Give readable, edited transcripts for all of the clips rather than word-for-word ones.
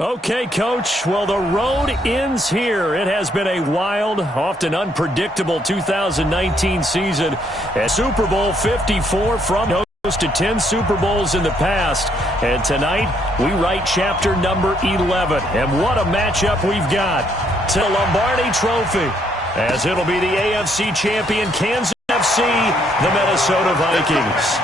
Okay, Coach. Well, the road ends here. It has been a wild, often unpredictable 2019 season. At Super Bowl 54 from host to 10 Super Bowls in the past. And tonight, we write chapter number 11. And what a matchup we've got. To the Lombardi Trophy, as it'll be the AFC champion Kansas FC, the Minnesota Vikings.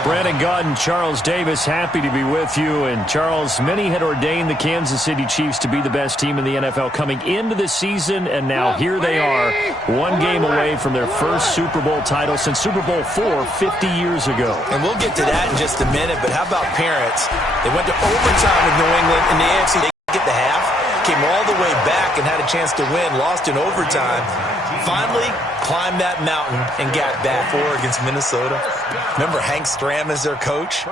Brandon Gaudin, Charles Davis, happy to be with you. And Charles, many had ordained the Kansas City Chiefs to be the best team in the NFL coming into the season, and now here they are, one game away from their first Super Bowl title since Super Bowl IV 50 years ago. And we'll get to that in just a minute, but how about parents? They went to overtime with New England in the AFC. They get the half, came all the way back and had a chance to win, lost in overtime. Finally climbed that mountain and got back against Minnesota. Remember Hank Stram as their coach?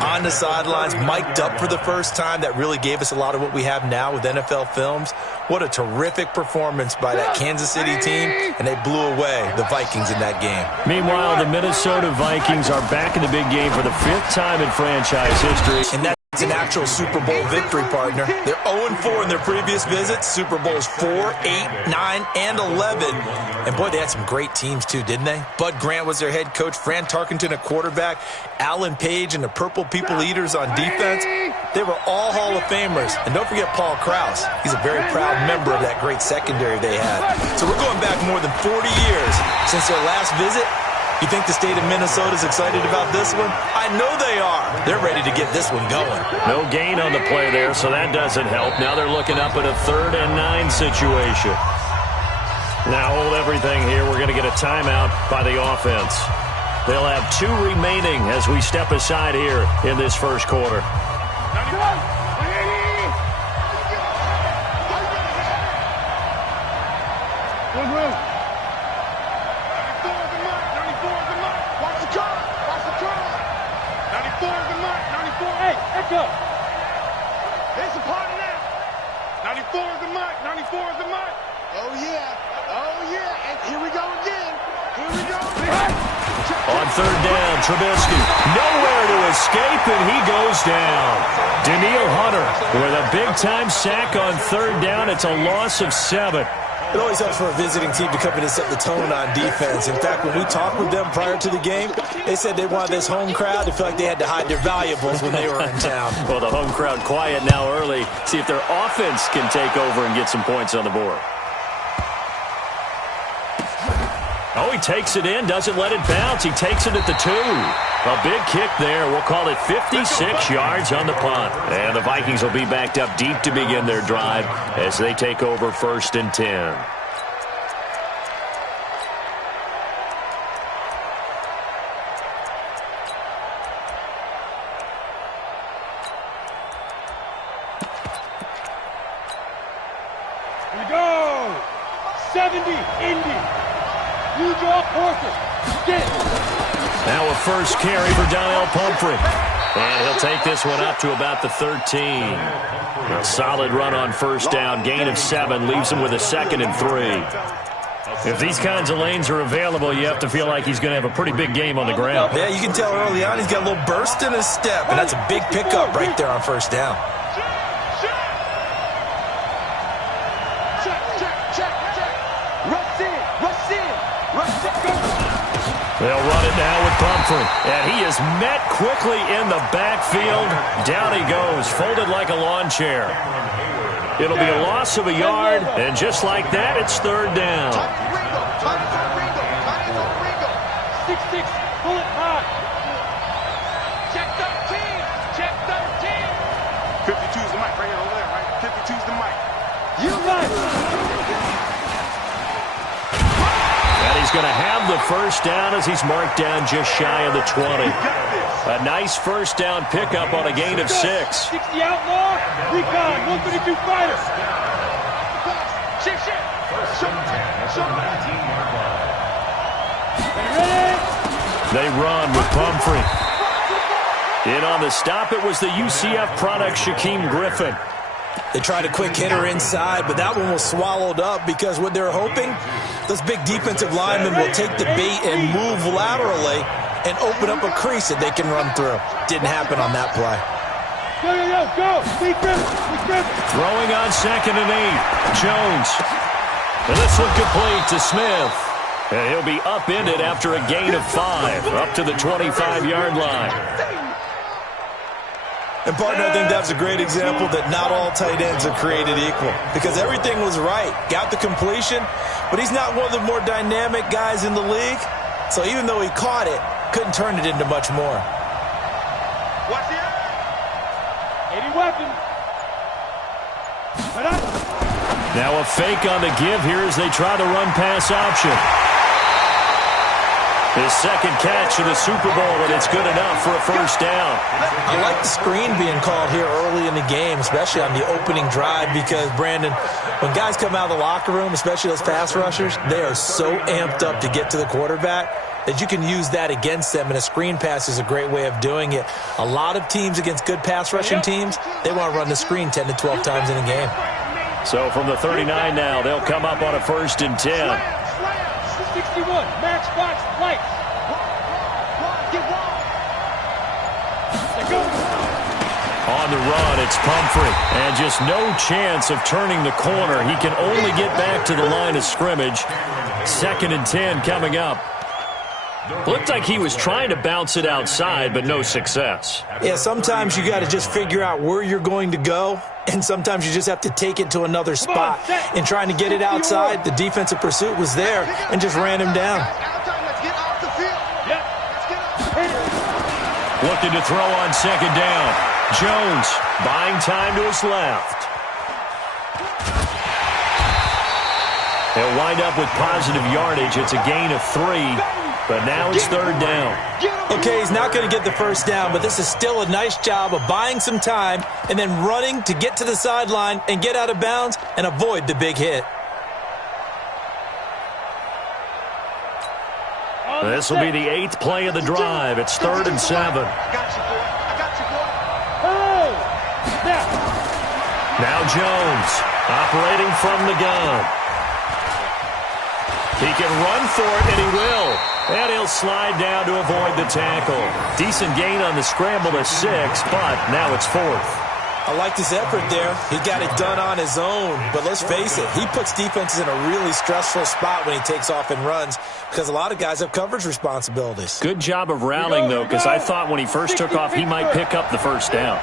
On the sidelines, mic'd up for the first time. That really gave us a lot of what we have now with NFL films. What a terrific performance by that Kansas City team, and they blew away the Vikings in that game. Meanwhile, the Minnesota Vikings are back in the big game for the 5th time in franchise history. And that's an actual Super Bowl victory, partner. They're 0-4 in their previous visits. Super Bowls 4, 8, 9, and 11. And boy, they had some great teams too, didn't they? Bud Grant was their head coach, Fran Tarkenton a quarterback, Alan Page and the Purple People Eaters on defense. They were all Hall of Famers. And don't forget Paul Krause. He's a very proud member of that great secondary they had. So we're going back more than 40 years since their last visit. You think the state of Minnesota is excited about this one? I know they are. They're ready to get this one going. No gain on the play there, so that doesn't help. Now they're looking up at a 3rd and 9 situation. Now hold everything here. We're going to get a timeout by the offense. They'll have 2 remaining as we step aside here in this first quarter. On 3rd down, Trubisky, nowhere to escape, and he goes down. Daniil Hunter with a big-time sack on 3rd down. It's a loss of 7. It always helps for a visiting team to come in and set the tone on defense. In fact, when we talked with them prior to the game, they said they wanted this home crowd to feel like they had to hide their valuables when they were in town. Well, the home crowd quiet now early. See if their offense can take over and get some points on the board. Oh, he takes it in, doesn't let it bounce. He takes it at the 2. A big kick there. We'll call it 56 yards on the punt. And the Vikings will be backed up deep to begin their drive as they take over 1st and 10. Here we go. 70, Indy. You draw Porter. Get it. Now a first carry for Donnell Pumphrey. And he'll take this one up to about the 13. A solid run on 1st down. Gain of 7 leaves him with a 2nd and 3. If these kinds of lanes are available, you have to feel like he's going to have a pretty big game on the ground. Yeah, you can tell early on he's got a little burst in his step, and that's a big pickup right there on 1st down. They'll run it now with Pumphrey. And he is met quickly in the backfield. Down he goes, folded like a lawn chair. It'll be a loss of a yard, and just like that, it's 3rd down. 6-6, pull it high. Check 13, check 13. 52's the mic right here over there, right? 52's the mic. You got it. He's going to have the 1st down as he's marked down just shy of the 20. A nice 1st down pickup on a gain of 6. 60 outlaw, recon, 132 fighter. Shift. They run with Pumphrey. In on the stop, it was the UCF product, Shaquem Griffin. They tried a quick hitter inside, but that one was swallowed up because what they're hoping, those big defensive linemen will take the bait and move laterally and open up a crease that they can run through. Didn't happen on that play. Go. Lee Griffin. Throwing on 2nd and 8. Jones. And this one complete to Smith. And he'll be upended after a gain of 5, up to the 25-yard line. And, partner, I think that was a great example that not all tight ends are created equal because everything was right. Got the completion, but he's not one of the more dynamic guys in the league. So even though he caught it, couldn't turn it into much more. Watch the Any weapon. Now a fake on the give here as they try the run-pass option. His second catch of the Super Bowl, and it's good enough for a first down. I like the screen being called here early in the game, especially on the opening drive, because, Brandon, when guys come out of the locker room, especially those pass rushers, they are so amped up to get to the quarterback that you can use that against them, and a screen pass is a great way of doing it. A lot of teams against good pass rushing teams, they want to run the screen 10 to 12 times in a game. So from the 39 now, they'll come up on a 1st and 10. 61, matchbox lights. On the run, it's Pumphrey. And just no chance of turning the corner. He can only get back to the line of scrimmage. 2nd and 10 coming up. Looked like he was trying to bounce it outside, but no success. Yeah, sometimes you got to just figure out where you're going to go, and sometimes you just have to take it to another spot. And trying to get it outside, the defensive pursuit was there and just ran him down. Looking to throw on 2nd down. Jones buying time to his left. He'll wind up with positive yardage. It's a gain of 3, but now it's 3rd down. Okay, he's not going to get the first down, but this is still a nice job of buying some time and then running to get to the sideline and get out of bounds and avoid the big hit. This will be the 8th play of the drive. It's 3rd and 7. Now Jones operating from the gun. He can run for it, and he will. And he'll slide down to avoid the tackle. Decent gain on the scramble to 6, but now it's 4th. I like his effort there. He got it done on his own. But let's face it, he puts defenses in a really stressful spot when he takes off and runs because a lot of guys have coverage responsibilities. Good job of rallying, though, because I thought when he first took off, he might pick up the first down.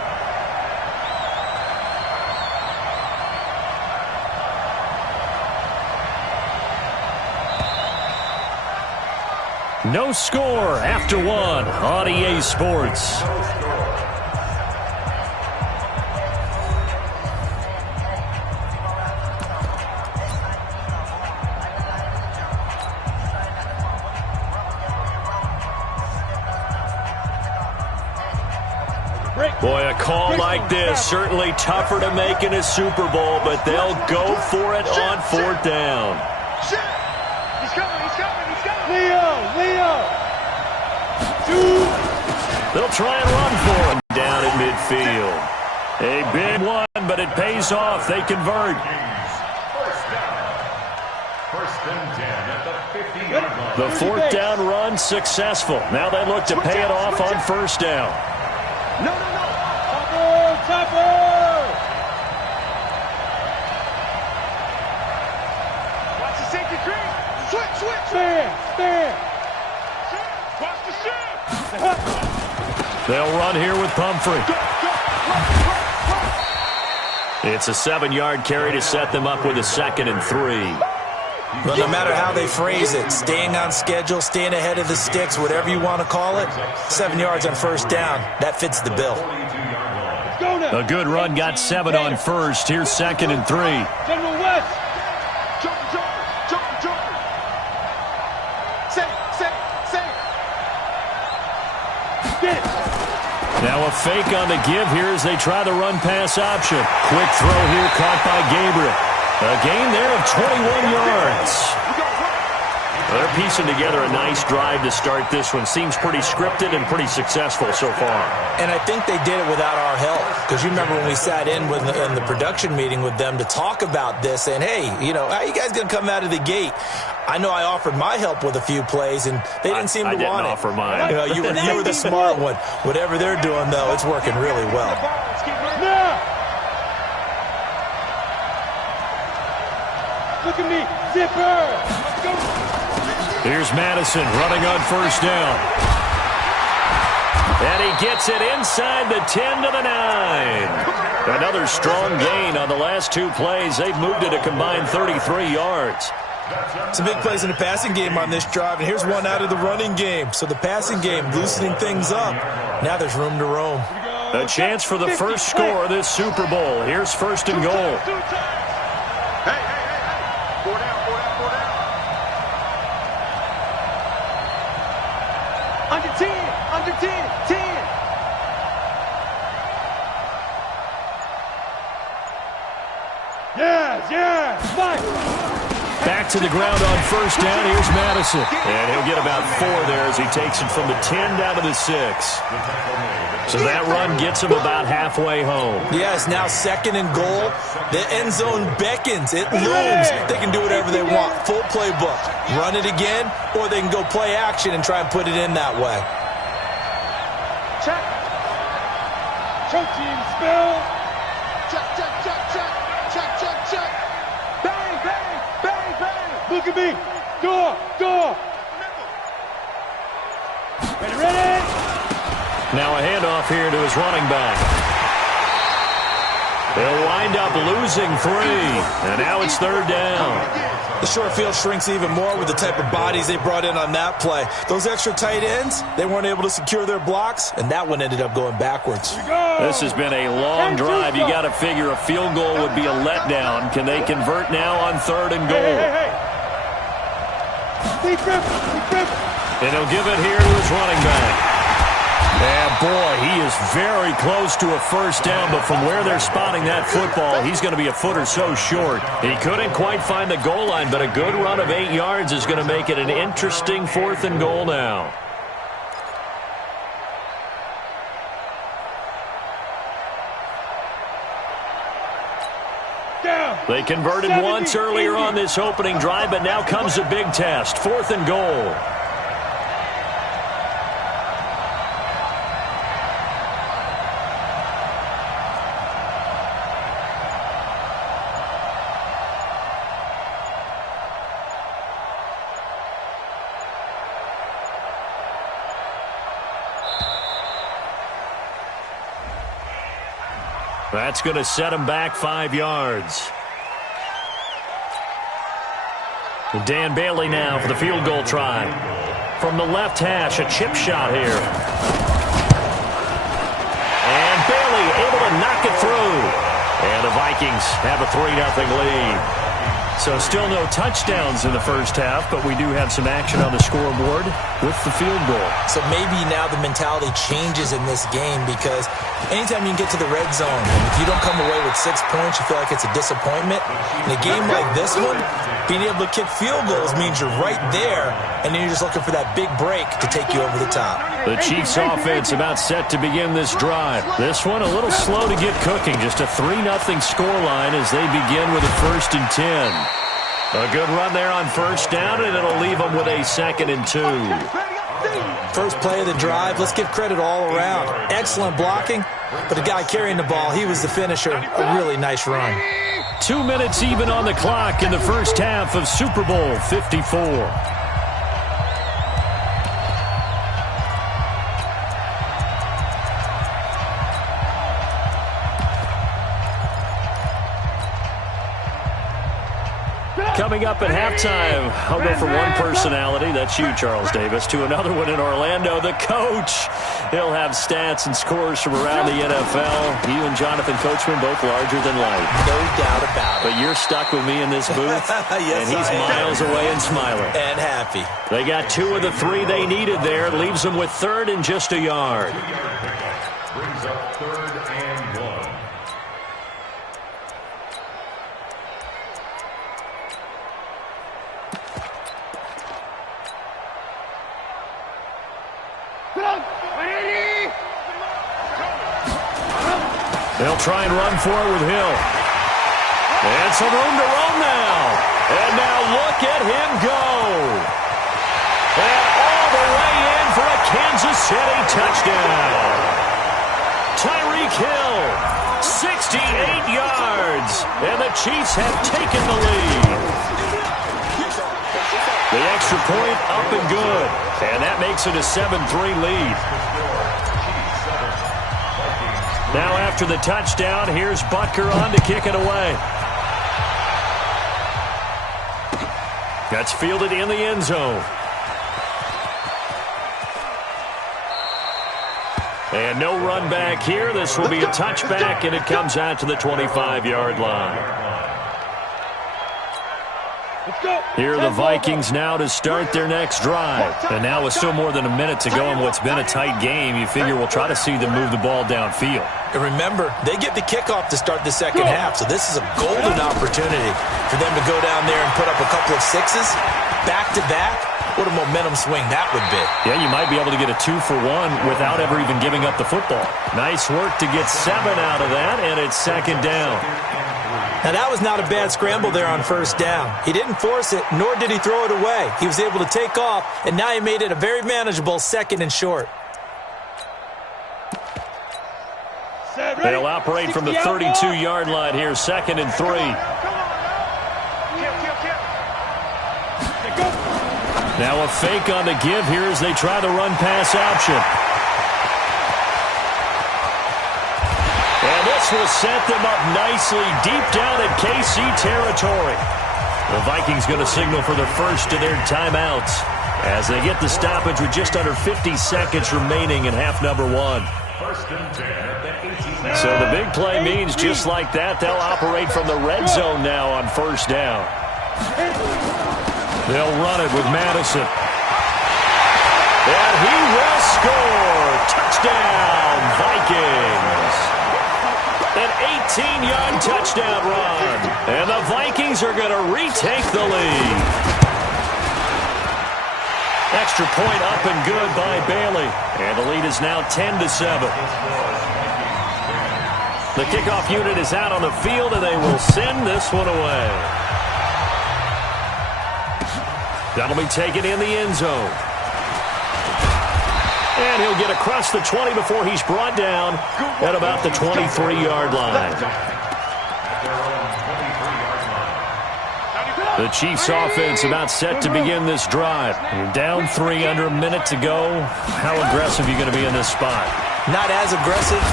No score after 1 on EA Sports. Boy, a call like this, certainly tougher to make in a Super Bowl, but they'll go for it on 4th down. He's coming. Leo. They'll try and run for him down at midfield. A big one, but it pays off. They convert. The 4th down run successful. Now they look to pay it off on 1st down. No. Topper! Watch the safety green. Switch. Stand. Watch the shift. They'll run here with Pumphrey. It's a 7-yard carry to set them up with a 2nd and 3. Well, no matter how they phrase it, staying on schedule, staying ahead of the sticks, whatever you want to call it, 7 yards on 1st down, that fits the bill. A good run got 7 on 1st. Here's 2nd and 3. General West. Jumper. Say. Get it. Now a fake on the give here as they try the run-pass option. Quick throw here caught by Gabriel. A gain there of 21 yards. They're piecing together a nice drive to start this one. Seems pretty scripted and pretty successful so far. And I think they did it without our help. Because you remember when we sat in the production meeting with them to talk about this, and hey, you know, how are you guys going to come out of the gate? I know I offered my help with a few plays, and they didn't seem to want it. I didn't offer mine. You know, you were the smart one. Whatever they're doing, though, it's working really well. Look at me, zipper. Let's go. Here's Madison running on first down. And he gets it inside the 10 to the 9. Another strong gain on the last two plays. They've moved it a combined 33 yards. Some big plays in the passing game on this drive, and here's one out of the running game. So the passing game loosening things up. Now there's room to roam. A chance for the first score of this Super Bowl. Here's first and goal. Under 10. Yes, Mike. Back to the ground on first down. Here's Madison. And he'll get about 4 there as he takes it from the 10 down to the 6. So that run gets him about halfway home. Yes, now second and goal. The end zone beckons. It looms. They can do whatever they want. Full playbook. Run it again, or they can go play action and try and put it in that way. Check. Choke team spell. Check. Bang. Look at me. Door. Ready. Now a handoff here to his running back. They'll wind up losing 3. And now it's third down. The short field shrinks even more with the type of bodies they brought in on that play. Those extra tight ends, they weren't able to secure their blocks, and that one ended up going backwards. This has been a long drive. You got to figure a field goal would be a letdown. Can they convert now on third and goal? Hey. And he'll give it here to his running back. And, boy, he is very close to a first down, but from where they're spotting that football, he's going to be a foot or so short. He couldn't quite find the goal line, but a good run of 8 yards is going to make it an interesting fourth and goal now. They converted once earlier on this opening drive, but now comes a big test. Fourth and goal. That's going to set him back 5 yards. Dan Bailey now for the field goal try. From the left hash, a chip shot here. And Bailey able to knock it through. And the Vikings have a 3-0 lead. So still no touchdowns in the first half, but we do have some action on the scoreboard with the field goal. So maybe now the mentality changes in this game, because anytime you can get to the red zone, and if you don't come away with 6 points, you feel like it's a disappointment. In a game like this one, being able to kick field goals means you're right there, and then you're just looking for that big break to take you over the top. The Chiefs offense about set to begin this drive. This one a little slow to get cooking. Just a 3-0 scoreline as they begin with a 1st and 10. A good run there on first down, and it'll leave them with a 2nd and 2. First play of the drive, let's give credit all around. Excellent blocking, but the guy carrying the ball, he was the finisher. A really nice run. 2 minutes even on the clock in the first half of Super Bowl 54. Coming up at halftime, I'll go from one personality, that's you, Charles Davis, to another one in Orlando, the coach. He'll have stats and scores from around the NFL. You and Jonathan Coachman, both larger than life. No doubt about it. But you're stuck with me in this booth, yes, and he's miles away and smiling. And happy. They got 2 of the 3 they needed there. Leaves them with 3rd and just a yard. Brings up 3rd and 1. They'll try and run for it with Hill. And some room to roam now. And now look at him go. And all the way in for a Kansas City touchdown. Tyreek Hill, 68 yards. And the Chiefs have taken the lead. The extra point up and good. And that makes it a 7-3 lead. Now after the touchdown, here's Butker on to kick it away. That's fielded in the end zone. And no run back here. This will be a touchback, and it comes out to the 25-yard line. Here are the Vikings now to start their next drive. And now with still more than a minute to go in what's been a tight game, you figure we'll try to see them move the ball downfield. And remember, they get the kickoff to start the second half, so this is a golden opportunity for them to go down there and put up a couple of sixes back-to-back. What a momentum swing that would be. Yeah, you might be able to get a 2-for-1 without ever even giving up the football. Nice work to get 7 out of that, and it's second down. Now, that was not a bad scramble there on first down. He didn't force it, nor did he throw it away. He was able to take off, and now he made it a very manageable second and short. They'll operate from the 32-yard line here, 2nd and 3. Now a fake on the give here as they try the run-pass option. And this will set them up nicely deep down in KC territory. The Vikings going to signal for their first of their timeouts as they get the stoppage with just under 50 seconds remaining in half number 1. So the big play means just like that, they'll operate from the red zone now on first down. They'll run it with Madison. And he will score. Touchdown, Vikings. An 18-yard touchdown run. And the Vikings are going to retake the lead. Extra point up and good by Bailey. And the lead is now 10-7. The kickoff unit is out on the field, and they will send this one away. That'll be taken in the end zone. And he'll get across the 20 before he's brought down at about the 23-yard line. The Chiefs offense about set to begin this drive. You're down 3 under a minute to go. How aggressive are you going to be in this spot? Not as aggressive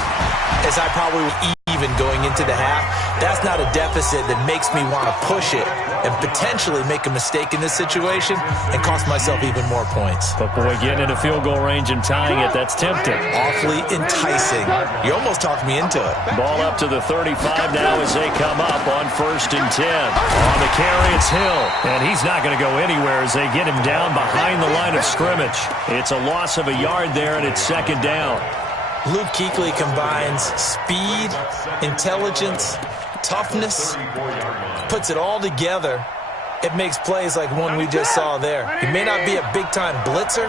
as I probably would even going into the half. That's not a deficit that makes me want to push it and potentially make a mistake in this situation and cost myself even more points. But boy, getting into field goal range and tying it, that's tempting. Awfully enticing. You almost talked me into it. Ball up to the 35 now as they come up on 1st and 10. On the carry, it's Hill. And he's not going to go anywhere as they get him down behind the line of scrimmage. It's a loss of a yard there, and it's 2nd down. Luke Kuechly combines speed, intelligence, toughness, puts it all together. It makes plays like one we just saw there. He may not be a big-time blitzer,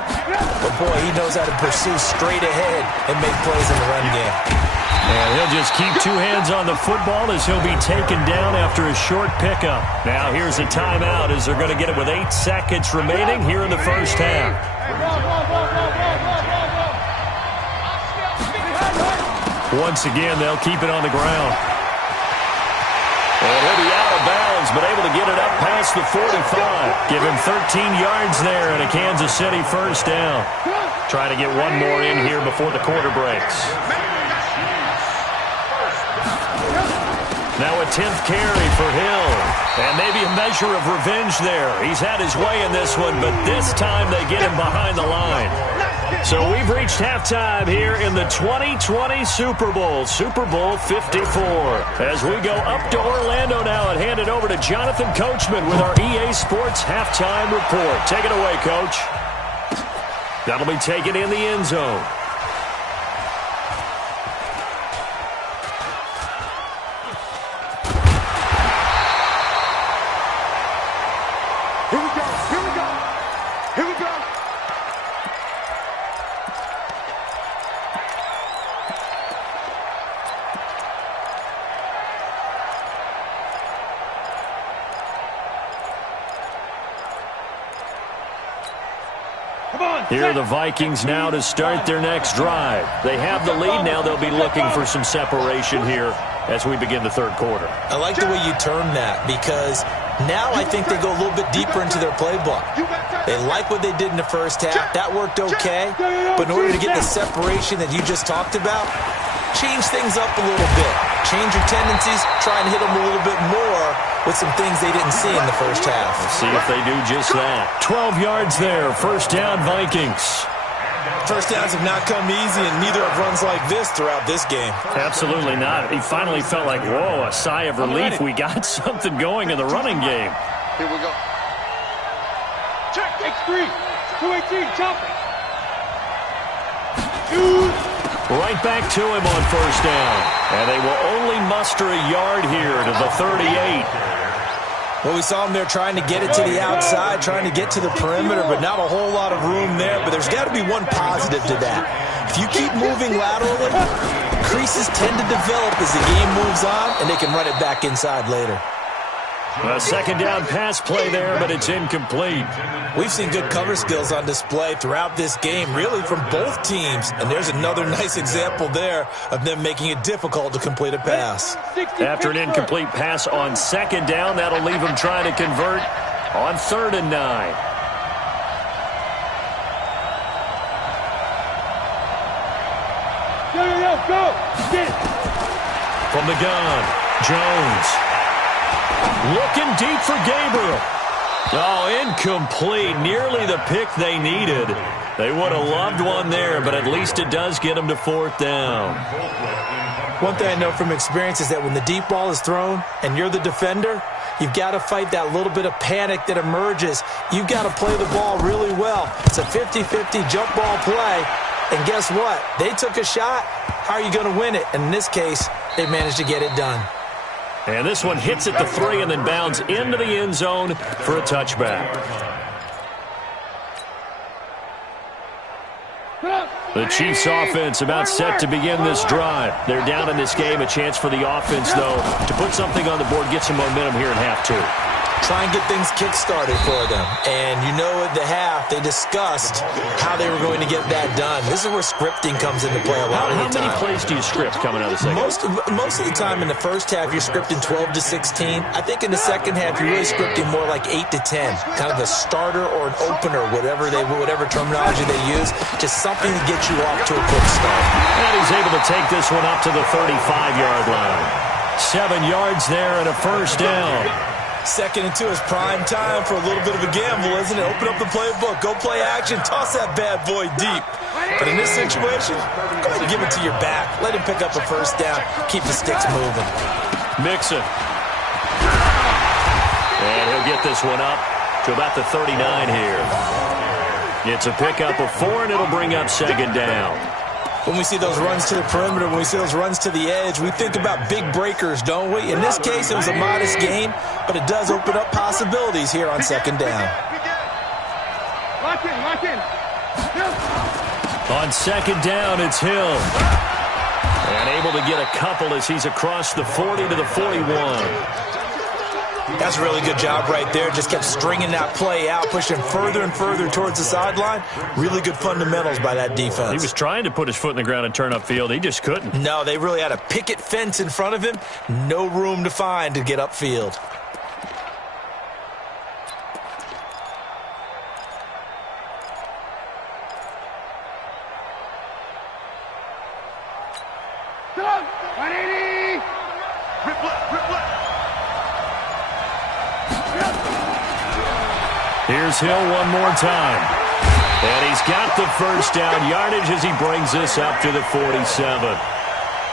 but boy, he knows how to pursue straight ahead and make plays in the run game. And he'll just keep 2 hands on the football as he'll be taken down after a short pickup. Now here's a timeout as they're going to get it with 8 seconds remaining here in the first half. Once again, they'll keep it on the ground. And he'll be out of bounds, but able to get it up past the 45. Give him 13 yards there and a Kansas City first down. Try to get one more in here before the quarter breaks. Now a 10th carry for Hill. And maybe a measure of revenge there. He's had his way in this one, but this time they get him behind the line. So we've reached halftime here in the 2020 Super Bowl, Super Bowl 54. As we go up to Orlando now and hand it over to Jonathan Coachman with our EA Sports Halftime Report. Take it away, Coach. That'll be taken in the end zone. Here are the Vikings now to start their next drive. They have the lead now. They'll be looking for some separation here as we begin the third quarter. I like the way you term that, because now I think they go a little bit deeper into their playbook. They like what they did in the first half. That worked okay. But in order to get the separation that you just talked about, change things up a little bit. Change your tendencies. Try and hit them a little bit more with some things they didn't see in the first half. Let's see if they do just that. 12 yards there. First down, Vikings. First downs have not come easy, and neither have runs like this throughout this game. Absolutely not. He finally felt like, whoa, a sigh of relief. We got something going in the running game. Here we go. Check. X3. 218. Chop it. Right back to him on first down. And they will only muster a yard here to the 38. Well, we saw them there trying to get it to the outside, trying to get to the perimeter, but not a whole lot of room there. But there's got to be one positive to that. If you keep moving laterally, creases tend to develop as the game moves on, and they can run it back inside later. A second down pass play there, but it's incomplete. We've seen good cover skills on display throughout this game, really from both teams. And there's another nice example there of them making it difficult to complete a pass. After an incomplete pass on second down, that'll leave them trying to convert on 3rd and 9. Go. Get it. From the gun, Jones. Looking deep for Gabriel. Oh, incomplete. Nearly the pick they needed. They would have loved one there, but at least it does get them to 4th down. One thing I know from experience is that when the deep ball is thrown and you're the defender, you've got to fight that little bit of panic that emerges. You've got to play the ball really well. It's a 50-50 jump ball play. And guess what? They took a shot. How are you going to win it? And in this case, they managed to get it done. And this one hits at the 3 and then bounds into the end zone for a touchback. The Chiefs offense about set to begin this drive. They're down in this game. A chance for the offense, though, to put something on the board, get some momentum here in half 2. Try and get things kick-started for them. And you know at the half, they discussed how they were going to get that done. This is where scripting comes into play a lot of the time. How many plays do you script coming out of the second? Most of the time in the first half, you're scripting 12 to 16. I think in the second half, you're really scripting more like 8 to 10. Kind of a starter or an opener, whatever terminology they use. Just something to get you off to a quick start. And he's able to take this one up to the 35-yard line. 7 yards there and a first down. 2nd and 2 is prime time for a little bit of a gamble, isn't it? Open up the playbook, go play action, toss that bad boy deep. But in this situation, go ahead and give it to your back. Let him pick up a first down. Keep the sticks moving. Mixon. And he'll get this one up to about the 39 here. It's a pickup of 4, and it'll bring up 2nd down. When we see those runs to the perimeter, when we see those runs to the edge, we think about big breakers, don't we? In this case, it was a modest gain, but it does open up possibilities here on 2nd down. Lock in. On 2nd down, it's Hill. And able to get a couple as he's across the 40 to the 41. That's a really good job right there. Just kept stringing that play out, pushing further and further towards the sideline. Really good fundamentals by that defense. He was trying to put his foot in the ground and turn upfield. He just couldn't. No, they really had a picket fence in front of him. No room to find to get upfield. Here's Hill one more time. And he's got the first down yardage as he brings this up to the 47.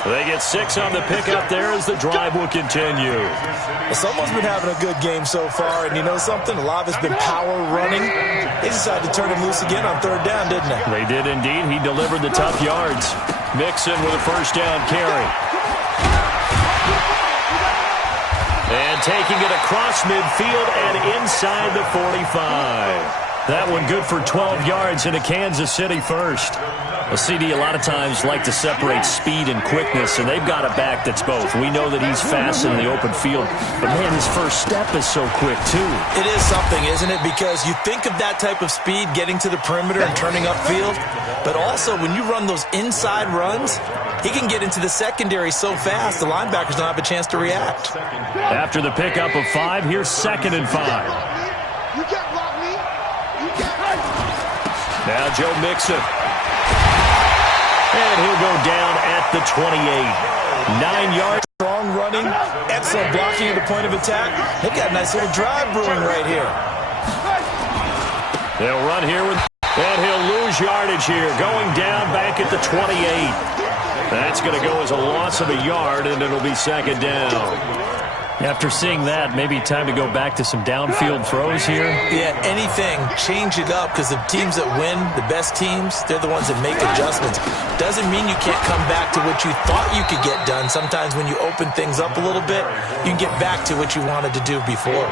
They get 6 on the pickup there as the drive will continue. Well, someone's been having a good game so far, and you know something? A lot of it's been power running. They decided to turn him loose again on 3rd down, didn't they? They did indeed. He delivered the tough yards. Mixon with a first down carry. And taking it across midfield and inside the 45. That one good for 12 yards and a Kansas City first. Well, CD, a lot of times like to separate speed and quickness, and they've got a back that's both. We know that he's fast in the open field, but, man, his first step is so quick, too. It is something, isn't it? Because you think of that type of speed getting to the perimeter and turning upfield, but also when you run those inside runs, he can get into the secondary so fast the linebackers don't have a chance to react. After the pickup of 5, here's 2nd and 5. You can't block me. You can't. Now Joe Mixon. And he'll go down at the 28. 9 yards. Strong running, excellent blocking at the point of attack. They've got a nice little drive brewing right here. They'll run here with, and he'll lose yardage here. Going down back at the 28. That's going to go as a loss of a yard, and it'll be 2nd down. After seeing that, maybe time to go back to some downfield throws here. Yeah, anything. Change it up, because the teams that win, the best teams, they're the ones that make adjustments. Doesn't mean you can't come back to what you thought you could get done. Sometimes when you open things up a little bit, you can get back to what you wanted to do before.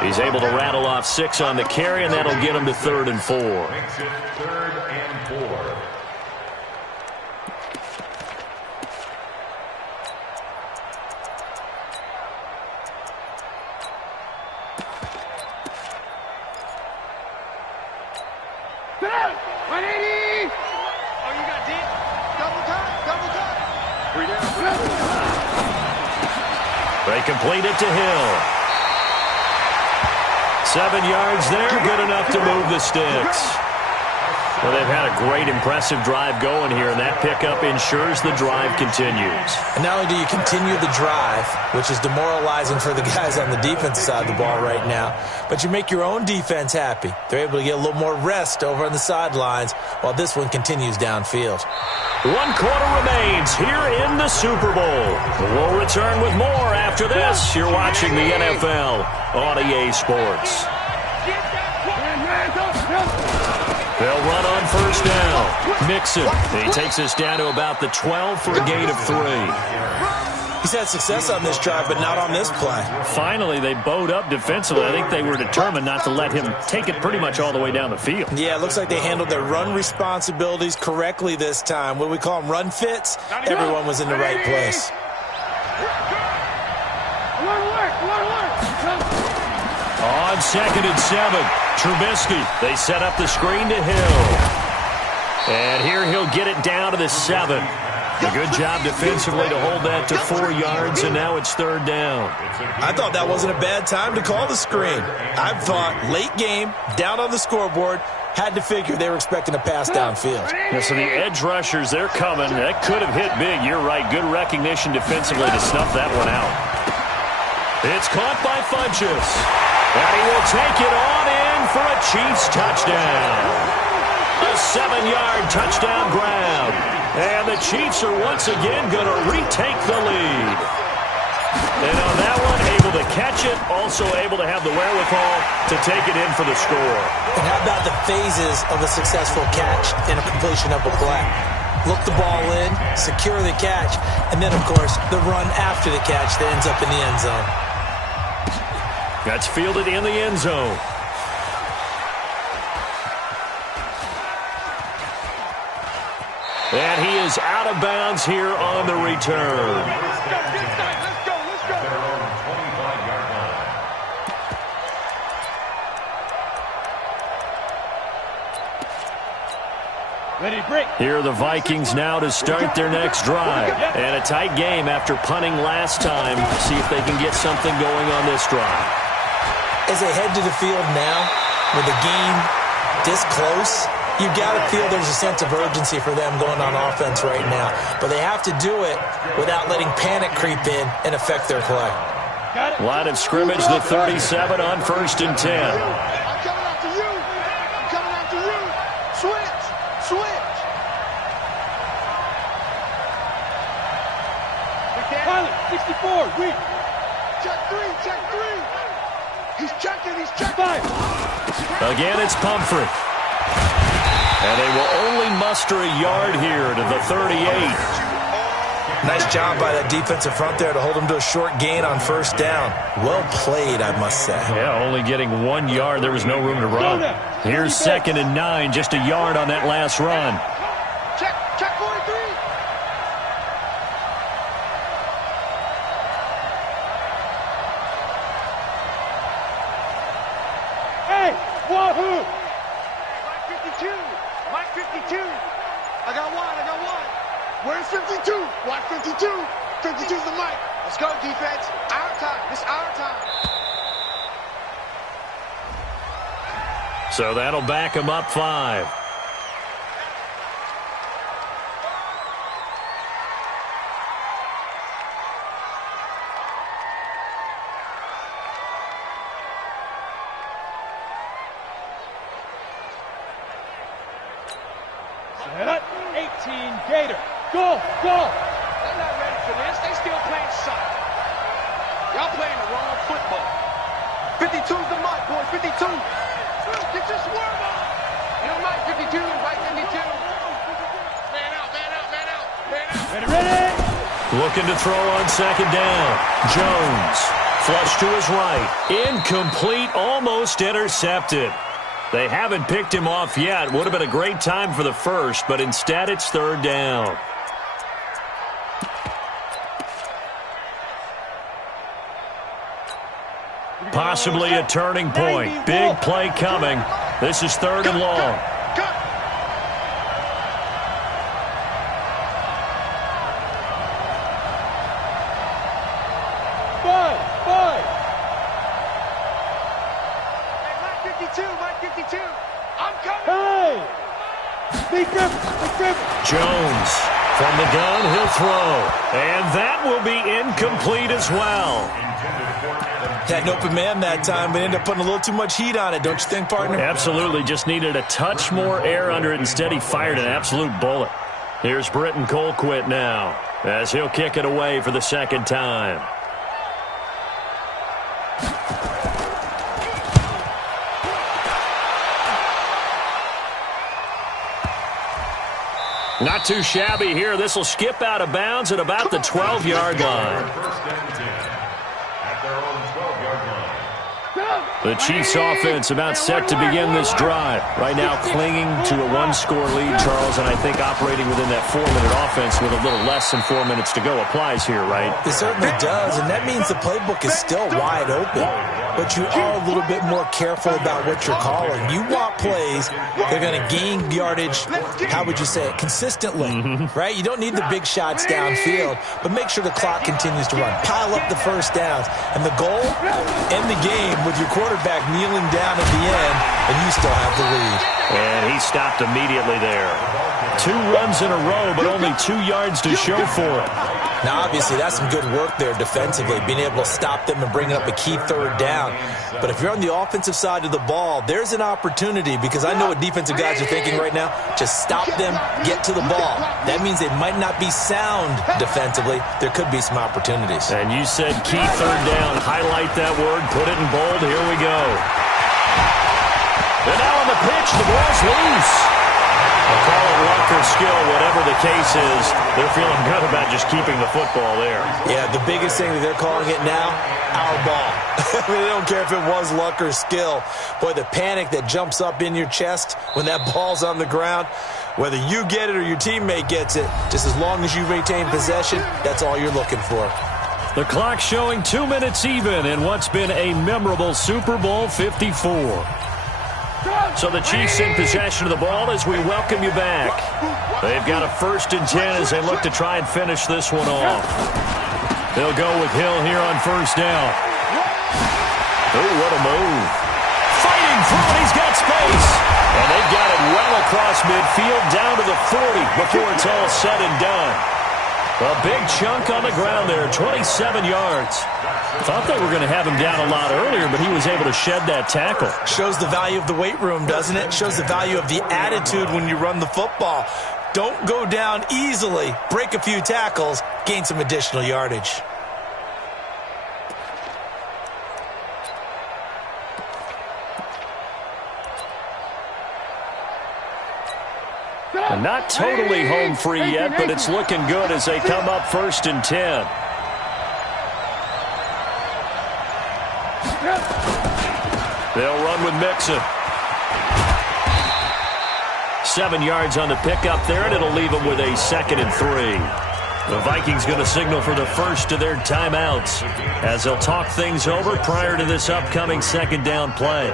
He's able to rattle off 6 on the carry, and that'll get him to 3rd and 4. Makes it 3rd and 4. They complete it to Hill. 7 yards there, good enough to move the sticks. Well, they've had a great, impressive drive going here, and that pickup ensures the drive continues. And not only do you continue the drive, which is demoralizing for the guys on the defensive side of the ball right now, but you make your own defense happy. They're able to get a little more rest over on the sidelines while this one continues downfield. 1 quarter remains here in the Super Bowl. We'll return with more after this. You're watching the NFL on EA Sports. They'll run on 1st down. Mixon. He takes us down to about the 12 for a gain of 3. He's had success on this drive, but not on this play. Finally, they bowed up defensively. I think they were determined not to let him take it pretty much all the way down the field. Yeah, it looks like they handled their run responsibilities correctly this time. What we call them run fits, everyone was in the right place. On 2nd and 7, Trubisky. They set up the screen to Hill. And here he'll get it down to the 7. A good job defensively to hold that to 4 yards, and now it's 3rd down. I thought that wasn't a bad time to call the screen. I thought late game, down on the scoreboard, had to figure they were expecting a pass downfield. Yeah, so the edge rushers, they're coming. That could have hit big. You're right. Good recognition defensively to snuff that one out. It's caught by Funchess. And he will take it on in for a Chiefs touchdown. A 7-yard touchdown grab. And the Chiefs are once again going to retake the lead. And on that one, able to catch it, also able to have the wherewithal to take it in for the score. And how about the phases of a successful catch in a completion of a play? Look the ball in, secure the catch, and then, of course, the run after the catch that ends up in the end zone. That's fielded in the end zone. And he is out of bounds here on the return. Let's go. They're on 25-yard line. Ready to break. Here are the Vikings now to start their next drive. And a tight game after punting last time. See if they can get something going on this drive. As they head to the field now, with the game this close, you've got to feel there's a sense of urgency for them going on offense right now. But they have to do it without letting panic creep in and affect their play. Line of scrimmage, the 37 on 1st and 10. I'm coming after you. I'm coming after you. Switch. Pilot, 64, weak. Check 3. He's checking. 5. Again, it's Pumphrey. And they will only muster a yard here to the 38. Nice job by that defensive front there to hold them to a short gain on 1st down. Well played, I must say. Yeah, only getting 1 yard. There was no room to run. Here's 2nd and 9, just a yard on that last run. Check Yahoo! Mike 52. Mike 52. I got one. Where's 52? Watch 52. 52's the mic. Let's go, defense. Our time. It's our time. So that'll back him up 5. Set up. 18 Gator. Go, go. They're not ready for this. They still playing soccer. Y'all playing the wrong football. 52's the mic, boys. 52. Get your swerve on. You know, Mike 52, Mike 52. Man out, man out, man out, man out. Ready? Looking to throw on second down. Jones. Flush to his right. Incomplete, almost intercepted. They haven't picked him off yet. Would have been a great time for the first, but instead it's third down. Possibly a turning point. Big play coming. This is third and long. Five. Hey, Mike 52. I'm coming. Hey! Big Griffin. Jones from the gun, he'll throw. And that will be incomplete as well. Had an open man that time, but ended up putting a little too much heat on it, don't you think, partner? Absolutely. Just needed a touch more air under it. Instead, he fired an absolute bullet. Here's Britton Colquitt now, as he'll kick it away for the second time. Not too shabby here. This will skip out of bounds at about the 12-yard line. At their own 12-yard line. The Chiefs offense about set to begin this drive. Right now clinging to a one-score lead, Charles, and I think operating within that 4-minute offense with a little less than 4 minutes to go applies here, right? It certainly does, and that means the playbook is still wide open. But you are a little bit more careful about what you're calling. You want plays, they're going to gain yardage, how would you say it, consistently, right? You don't need the big shots downfield, but make sure the clock continues to run. Pile up the first downs. And the goal, end the game with your quarterback kneeling down at the end, and you still have the lead. And he stopped immediately there. 2 runs in a row, but only 2 yards to show for it. Now, obviously, that's some good work there defensively, being able to stop them and bring up a key third down. But if you're on the offensive side of the ball, there's an opportunity, because I know what defensive guys are thinking right now. Just stop them, get to the ball. That means they might not be sound defensively. There could be some opportunities. And you said key third down. Highlight that word. Put it in bold. Here we go. And now on the pitch, the ball's loose. They'll call it luck or skill, whatever the case is. They're feeling good about just keeping the football there. Yeah, the biggest thing that they're calling it now, our ball. I mean, they don't care if it was luck or skill. Boy, the panic that jumps up in your chest when that ball's on the ground, whether you get it or your teammate gets it, just as long as you maintain possession, that's all you're looking for. The clock showing 2 minutes even in what's been a memorable Super Bowl 54. So the Chiefs in possession of the ball as we welcome you back. They've got a 1st and 10 as they look to try and finish this one off. They'll go with Hill here on 1st down. Oh, what a move. Fighting through it, he's got space. And they've got it well across midfield down to the 40 before it's all said and done. A big chunk on the ground there, 27 yards. Thought they were going to have him down a lot earlier, but he was able to shed that tackle. Shows the value of the weight room, doesn't it? Shows the value of the attitude when you run the football. Don't go down easily. Break a few tackles, gain some additional yardage. And not totally home free yet, but it's looking good as they come up 1st and 10. They'll run with Mixon. 7 yards on the pickup there, and it'll leave them with a 2nd and 3. The Vikings going to signal for the first of their timeouts as they'll talk things over prior to this upcoming 2nd down play.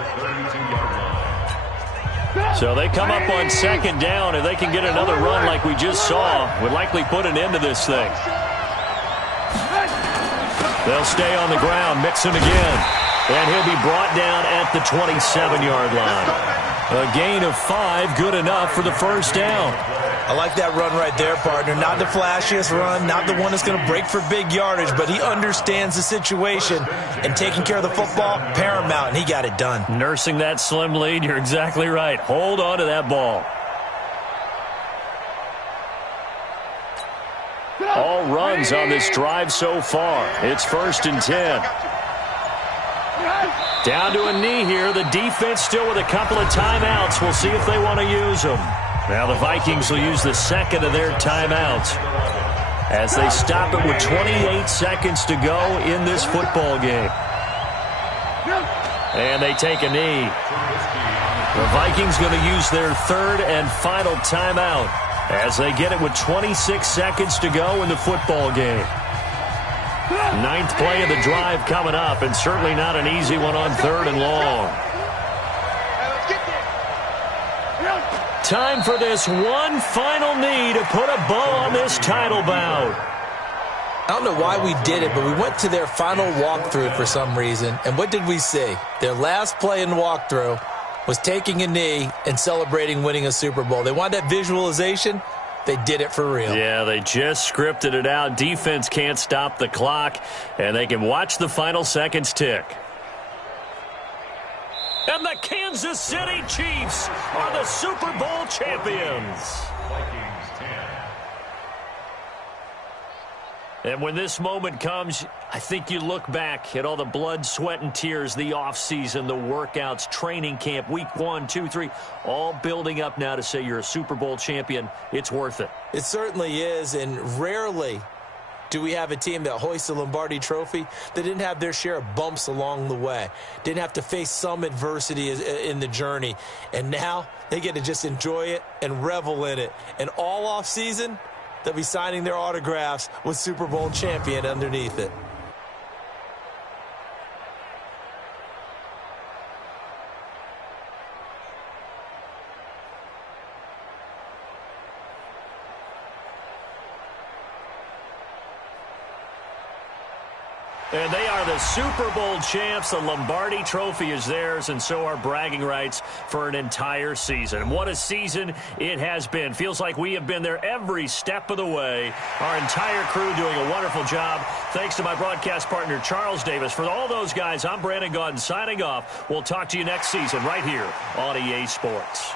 So they come up on second down. If they can get another run like we just saw, would likely put an end to this thing. They'll stay on the ground, Mixon again. And he'll be brought down at the 27-yard line. A gain of 5, good enough for the first down. I like that run right there, partner. Not the flashiest run, not the one that's going to break for big yardage, but he understands the situation, and taking care of the football, paramount, and he got it done. Nursing that slim lead, you're exactly right. Hold on to that ball. All runs on this drive so far. It's 1st and 10. Down to a knee here. The defense still with a couple of timeouts. We'll see if they want to use them. Now the Vikings will use the second of their timeouts as they stop it with 28 seconds to go in this football game. And they take a knee. The Vikings going to use their third and final timeout as they get it with 26 seconds to go in the football game. 9th play of the drive coming up, and certainly not an easy one on 3rd and long. Time for this one final knee to put a bow on this title bout. I don't know why we did it, but we went to their final walkthrough for some reason, and what did we see? Their last play in walkthrough was taking a knee and celebrating winning a Super Bowl. They want that visualization. They did it for real. Yeah, they just scripted it out. Defense can't stop the clock, and they can watch the final seconds tick. And the Kansas City Chiefs are the Super Bowl champions. And when this moment comes, I think you look back at all the blood, sweat, and tears, the offseason, the workouts, training camp, week 1, 2, 3, all building up now to say you're a Super Bowl champion. It's worth it. It certainly is, and rarely do we have a team that hoists the Lombardi Trophy that didn't have their share of bumps along the way, didn't have to face some adversity in the journey, and now they get to just enjoy it and revel in it. And all offseason, they'll be signing their autographs with Super Bowl champion underneath it. And they are the Super Bowl champs. The Lombardi Trophy is theirs, and so are bragging rights for an entire season. What a season it has been. Feels like we have been there every step of the way. Our entire crew doing a wonderful job. Thanks to my broadcast partner, Charles Davis. For all those guys, I'm Brandon Gaudin signing off. We'll talk to you next season right here on EA Sports.